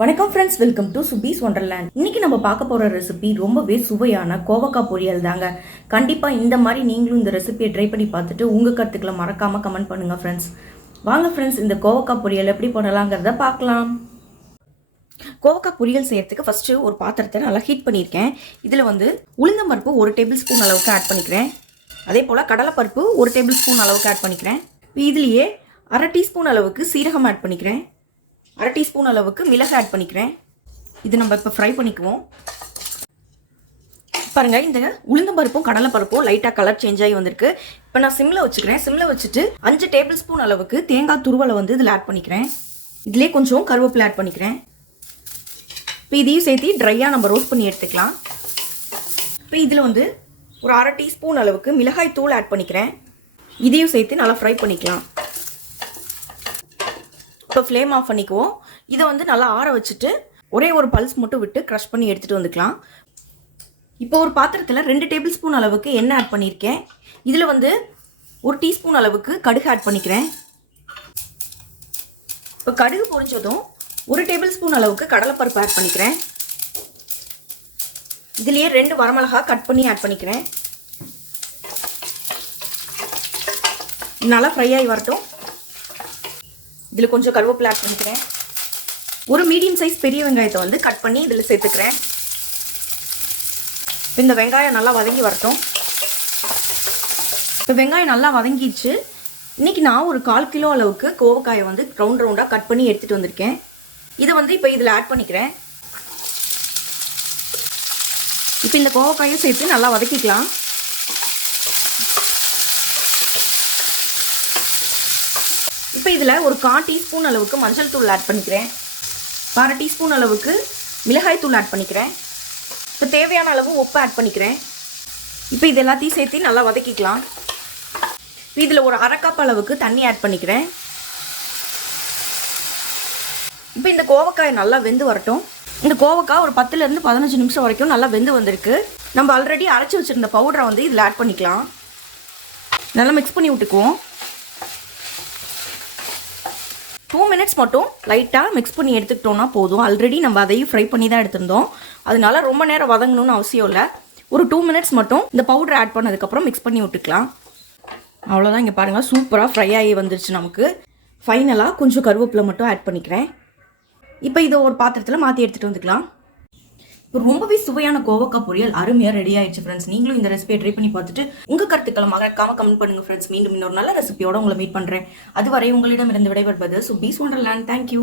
வணக்கம் friends welcome to சுபீஸ் wonderland இன்னைக்கு நம்ம பார்க்க போகிற ரெசிபி ரொம்பவே சுவையான கோவக்காய் பொரியல் தாங்க. கண்டிப்பாக இந்த மாதிரி நீங்களும் இந்த ரெசிபியை ட்ரை பண்ணி பார்த்துட்டு உங்கள் கருத்துக்களை மறக்காமல் கமெண்ட் பண்ணுங்கள் ஃப்ரெண்ட்ஸ் வாங்க ஃப்ரெண்ட்ஸ் இந்த கோவக்காய் பொரியல் எப்படி பண்ணலாங்கிறத பார்க்கலாம். கோவக்காய் பொரியல் செய்யறதுக்கு ஃபஸ்ட்டு ஒரு பாத்திரத்தை நல்லா ஹீட் பண்ணியிருக்கேன். இதில் வந்து உளுந்தம்பருப்பு ஒரு டேபிள் ஸ்பூன் அளவுக்கு ஆட் பண்ணிக்கிறேன். அதே போல் கடலைப்பருப்பு ஒரு டேபிள் ஸ்பூன் அளவுக்கு ஆட் பண்ணிக்கிறேன். இப்போ இதுலேயே அரை டீஸ்பூன் அளவுக்கு சீரகம் ஆட் பண்ணிக்கிறேன். அரை டீஸ்பூன் அளவுக்கு மிளகு ஆட் பண்ணிக்கிறேன். இது நம்ம இப்போ ஃப்ரை பண்ணிக்குவோம். பாருங்க இந்த உளுந்தம்பருப்பும் கடலைப்பருப்பும் லைட்டாக கலர் சேஞ்ச் ஆகி வந்திருக்கு. இப்போ நான் சிம்மில் வச்சுக்கிறேன். சிம்மில் வச்சுட்டு அஞ்சு டேபிள் ஸ்பூன் அளவுக்கு தேங்காய் துருவலை வந்து இதில் ஆட் பண்ணிக்கிறேன். இதிலே கொஞ்சம் கருவேப்பிலை ஆட் பண்ணிக்கிறேன். இப்போ இதையும் சேர்த்து ட்ரையாக நம்ம ரோஸ்ட் பண்ணி எடுத்துக்கலாம். இப்போ இதில் வந்து ஒரு அரை டீஸ்பூன் அளவுக்கு மிளகாய் தூள் ஆட் பண்ணிக்கிறேன். இதையும் சேர்த்து நல்லா ஃப்ரை பண்ணிக்கலாம். இப்போ ஃப்ளேம் ஆஃப் பண்ணிக்குவோம். இதை வந்து நல்லா ஆற வச்சுட்டு ஒரே ஒரு பல்ஸ் மட்டும் விட்டு க்ரஷ் பண்ணி எடுத்துகிட்டு வந்துக்கலாம். இப்போ ஒரு பாத்திரத்தில் ரெண்டு டேபிள் ஸ்பூன் அளவுக்கு எண்ணெய் ஆட் பண்ணியிருக்கேன். இதில் வந்து ஒரு டீஸ்பூன் அளவுக்கு கடுகு ஆட் பண்ணிக்கிறேன். இப்போ கடுகு பொரிஞ்சதும் ஒரு டேபிள் ஸ்பூன் அளவுக்கு கடலைப்பருப்பு ஆட் பண்ணிக்கிறேன். இதுலேயே ரெண்டு வரமிளகா கட் பண்ணி ஆட் பண்ணிக்கிறேன். நல்லா ஃப்ரை ஆகி வரட்டும். இதில் கொஞ்சம் கருவேப்பிலை ஆட் பண்ணிக்கிறேன். ஒரு மீடியம் சைஸ் பெரிய வெங்காயத்தை வந்து கட் பண்ணி இதில் சேர்த்துக்கிறேன். இந்த வெங்காயம் நல்லா வதங்கி வரட்டும். இப்போ வெங்காயம் நல்லா வதங்கிடுச்சு. இன்றைக்கி நான் ஒரு கால் கிலோ அளவுக்கு கோவக்காயை வந்து ரவுண்ட் ரவுண்டாக கட் பண்ணி எடுத்துகிட்டு வந்திருக்கேன். இதை வந்து இப்போ இதில் ஆட் பண்ணிக்கிறேன். இப்போ இந்த கோவக்காயும் சேர்த்து நல்லா வதக்கிக்கலாம். இப்போ இதில் ஒரு கால் டீஸ்பூன் அளவுக்கு மஞ்சள் தூள் ஆட் பண்ணிக்கிறேன். அரை டீஸ்பூன் அளவுக்கு மிளகாய் தூள் ஆட் பண்ணிக்கிறேன். இப்போ தேவையான அளவு உப்பு ஆட் பண்ணிக்கிறேன். இப்போ இது எல்லாத்தையும் சேர்த்து நல்லா வதக்கிக்கலாம். இப்போ இதில் ஒரு அரை கப் அளவுக்கு தண்ணி ஆட் பண்ணிக்கிறேன். இப்போ இந்த கோவக்காய் நல்லா வெந்து வரட்டும். இந்த கோவக்காய் ஒரு பத்துலேருந்து பதினஞ்சு நிமிஷம் வரைக்கும் நல்லா வெந்து வந்திருக்கு. நம்ம ஆல்ரெடி அரைச்சி வச்சுருந்த பவுடரை வந்து இதில் ஆட் பண்ணிக்கலாம். நல்லா மிக்ஸ் பண்ணி விட்டுக்குவோம். டூ மினிட்ஸ் மட்டும் லைட்டாக மிக்ஸ் பண்ணி எடுத்துக்கிட்டோன்னா போதும். ஆல்ரெடி நம்ம அதையும் ஃப்ரை பண்ணி தான் எடுத்திருந்தோம். அதனால ரொம்ப நேரம் வதங்கணும்னு அவசியம் இல்லை. ஒரு டூ மினிட்ஸ் மட்டும் இந்த பவுடர் ஆட் பண்ணதுக்கப்புறம் மிக்ஸ் பண்ணி விட்டுக்கலாம். அவ்வளோதான் இங்கே பாருங்கள் சூப்பராக ஃப்ரை ஆகி வந்துருச்சு நமக்கு. ஃபைனலாக கொஞ்சம் கருவேப்பிலை மட்டும் ஆட் பண்ணிக்கிறேன். இப்போ இதை ஒரு பாத்திரத்தில் மாற்றி எடுத்துகிட்டு வந்துக்கலாம். ரொம்பவே சுவையான கோவக்காய் பொரியல் அருமையாக ரெடி ஆயிடுச்சு ஃப்ரெண்ட்ஸ் நீங்களும் இந்த ரெசிபியை ட்ரை பண்ணி பார்த்துட்டு உங்கள் கருத்துக்களை மறக்காம கமெண்ட் பண்ணுங்க ஃப்ரெண்ட்ஸ் மீண்டும் இன்னொரு நல்ல ரெசிபியோட உங்களை மீட் பண்ணுறேன் அதுவரை உங்களிடம் இருந்து விடைபெறுவது ஸோ பீஸ் ஒண்டர்லேண்ட் தேங்க்யூ